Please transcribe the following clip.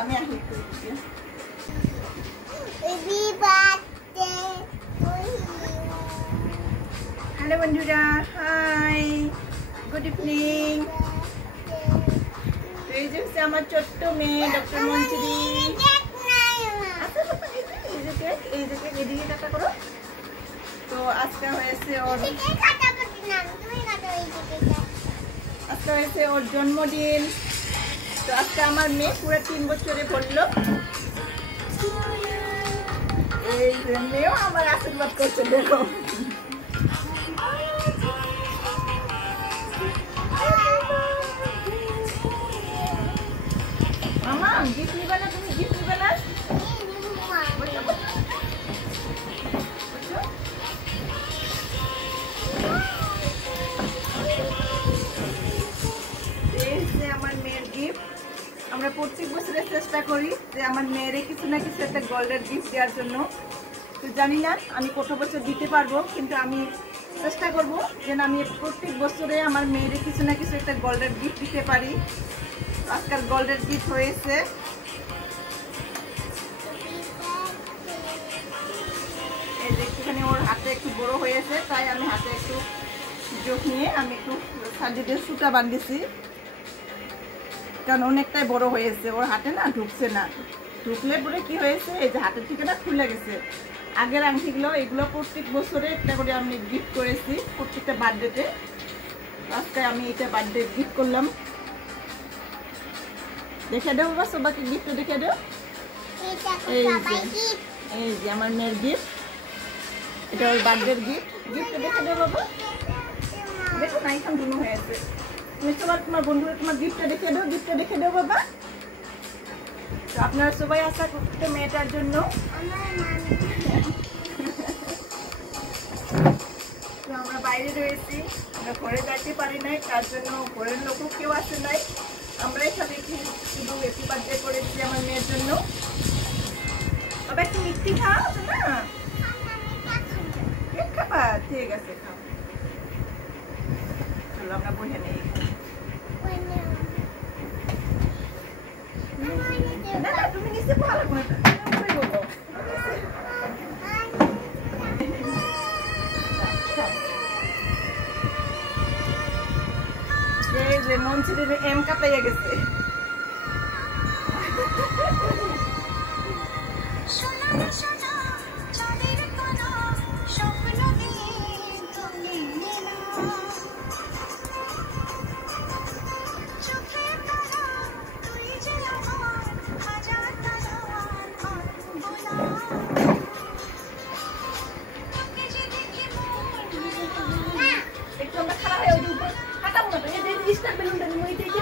আমি আসি হ্যালো বন্ধুরা, হাই, গুড ইভিনিং। এই যে আমার ছোট্ট মেয়ে ডক্টর মঞ্জুরি। এই যে এদিকে কাটা করো। তো আজকে হয়েছে ওর জন্মদিন। তো আজকে আমার মেয়ে পুরো 3 বছরে পড়লো। এই মেয়েও আমার আশীর্বাদ করছে, দেখো। মামা গিফট নিবে না? তুমি গিফট নিবে না? আমার মেয়ের গিফট। আমরা প্রত্যেক বছরে চেষ্টা করি যে আমার মেয়েরে কিছু না কিছু একটা গোল্ডের গিফট দেওয়ার জন্য। তো জানি না আমি কত বছর দিতে পারবো, কিন্তু আমি চেষ্টা করব যেন আমি প্রত্যেক বছরে আমার মেয়েরে কিছু না কিছু একটা গোল্ডের গিফট দিতে পারি। আজকাল গোল্ডের গিফট হয়েছে। এই যে একটুখানি ওর হাতে একটু বড় হয়েছে, তাই আমি হাতে একটু জোক নিয়ে আমি একটু সাজিয়ে সুতা বাঁধিয়েছি, কারণ অনেকটাই বড় হয়েছে। ওর হাতে না ঢুকছে না, ঢুকলে পরে কি হয়েছে, এই যে হাতের ঠিকানা খুলে গেছে। আগের আংটিগুলো এগুলো প্রত্যেক বছরে একটা করে আমি গিফট করেছি প্রত্যেকটা বার্থডেতে। আজকে আমি এটা বার্থডে গিফট করলাম। দেখে দেবো বা সবাইকে গিফট দেখে দেবো। এই যে আমার মেয়ের গিফট, এটা ওর বার্থডের গিফট। গিফটটা দেখে দেবো বাবা, দেখো না এখন দুনো হয়েছে। তুমি সবার তোমার বন্ধুরা তোমার গিফটটা দেখে দাও, গিফটটা দেখে দাও বাবা। তো আপনারা সবাই আশা করতে মেয়েটার জন্য। তো আমরা বাইরে রয়েছি, আমরা ঘরে যাইতে পারি নাই, তার জন্য ঘরের লোকও কেউ আসে নাই। আমরাই খালি শুধু হ্যাপি বার্থডে করেছি আমার মেয়ের জন্য। বাবা একটু মিষ্টি খাও না? কেক খাবা? ঠিক আছে, খাও। চলো আমরা বসে নেই। না না, তুমি নিচে ভালো করে এই যে মঞ্চিরের এম কাটাইয়া গেছে। একটু আমরা খারাপ হয়ে উঠবো, কাটাবো না তো। এই যে স্টার বেলুনটা নিয়ে ওই দিকে